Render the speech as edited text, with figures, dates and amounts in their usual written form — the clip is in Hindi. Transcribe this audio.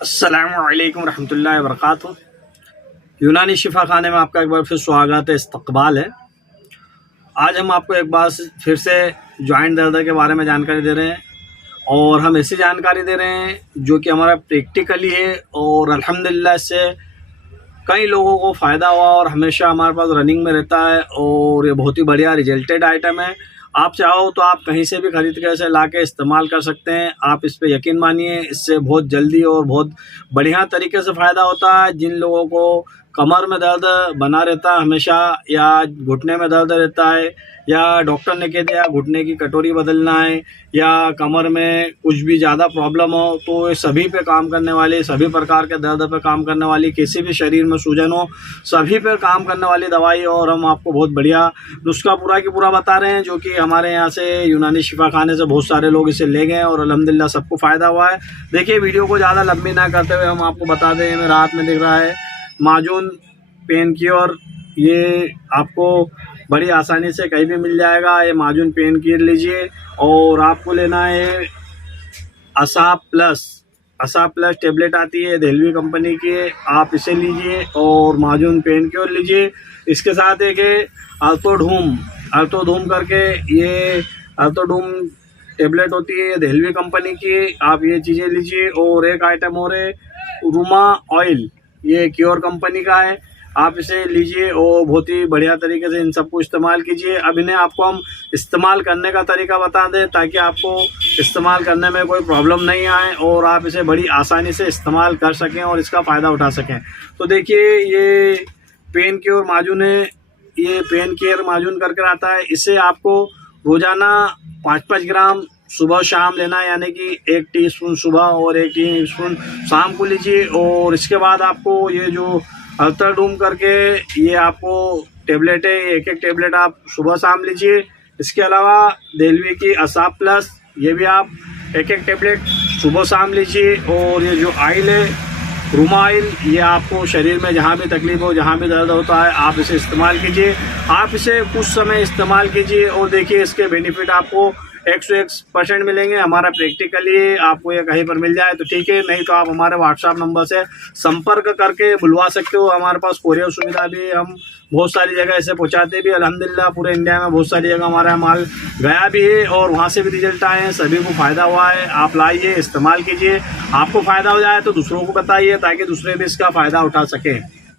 अस्सलामुअलैकुम रहमतुल्लाहि वबरकातुहू। यूनानी शिफा खाने में आपका एक बार फिर स्वागत है, इस्तकबाल है। आज हम आपको एक बार फिर से जॉइंट दर्द के बारे में जानकारी दे रहे हैं और हम ऐसी जानकारी दे रहे हैं जो कि हमारा प्रैक्टिकली है और अल्हम्दुलिल्लाह इससे कई लोगों को फ़ायदा हुआ और हमेशा हमारे पास रनिंग में रहता है और ये बहुत ही बढ़िया रिजल्टेड आइटम है। आप चाहो तो आप कहीं से भी ख़रीद के इसे ला के इस्तेमाल कर सकते हैं। आप इस पे यकीन मानिए, इससे बहुत जल्दी और बहुत बढ़िया तरीके से फ़ायदा होता है। जिन लोगों को कमर में दर्द बना रहता है हमेशा, या घुटने में दर्द रहता है, या डॉक्टर ने कह दिया घुटने की कटोरी बदलना है, या कमर में कुछ भी ज़्यादा प्रॉब्लम हो, तो ये सभी पे काम करने वाली, सभी प्रकार के दर्द पे काम करने वाली, किसी भी शरीर में सूजन हो, सभी पे काम करने वाली दवाई। और हम आपको बहुत बढ़िया नुस्खा पूरा की पूरा बता रहे हैं, जो कि हमारे यहाँ से यूनानी शिफा खाने से बहुत सारे लोग इसे ले गए और अल्हम्दुलिल्लाह सबको फ़ायदा हुआ है। देखिए, वीडियो को ज़्यादा लंबी ना करते हुए हम आपको बता दें, मेरे हाथ में दिख रहा है माजून पेन क्योर। ये आपको बड़ी आसानी से कहीं भी मिल जाएगा। ये माजून पेन क्योर लीजिए और आपको लेना है असाप प्लस टेबलेट आती है देहलवी कंपनी की, आप इसे लीजिए और माजून पेन क्योर लीजिए। इसके साथ एक है अर्थोधूम करके, ये अर्थोधूम टेबलेट होती है देहलवी कंपनी की, आप ये चीज़ें लीजिए। और एक आइटम और है रूमा ऑयल, ये क्योर कंपनी का है, आप इसे लीजिए और बहुत ही बढ़िया तरीके से इन सबको इस्तेमाल कीजिए। अब इन्हें आपको हम इस्तेमाल करने का तरीका बता दें ताकि आपको इस्तेमाल करने में कोई प्रॉब्लम नहीं आए और आप इसे बड़ी आसानी से इस्तेमाल कर सकें और इसका फ़ायदा उठा सकें। तो देखिए, ये पेन क्योर माजून है, ये पेन केयर माजून करके आता है। इसे आपको रोज़ाना 5-5 ग्राम सुबह शाम लेना है, यानी कि 1 टीस्पून सुबह और 1 टीस्पून शाम को लीजिए। और इसके बाद आपको ये जो अर्थोधूम करके ये आपको टेबलेट है, एक टेबलेट आप सुबह शाम लीजिए। इसके अलावा देहलवी की असाप प्लस, ये भी आप एक टेबलेट सुबह शाम लीजिए। और ये जो ऑयल है रूमा ऑयल, ये आपको शरीर में जहाँ भी तकलीफ हो, जहाँ भी दर्द होता है, आप इसे इस्तेमाल कीजिए। आप इसे कुछ समय इस्तेमाल कीजिए और देखिए इसके बेनिफिट आपको 101% मिलेंगे। हमारा प्रैक्टिकली आपको ये कहीं पर मिल जाए तो ठीक है, नहीं तो आप हमारे व्हाट्सएप नंबर से संपर्क करके बुलवा सकते हो। हमारे पास कोरियर सुविधा भी है, हम बहुत सारी जगह इसे पहुंचाते भी अल्हम्दुलिल्लाह। पूरे इंडिया में बहुत सारी जगह हमारा माल गया भी है और वहाँ से भी रिजल्ट आए हैं, सभी को फ़ायदा हुआ है। आप लाइए, इस्तेमाल कीजिए, आपको फ़ायदा हो जाए तो दूसरों को बताइए ताकि दूसरे भी इसका फ़ायदा उठा सकें।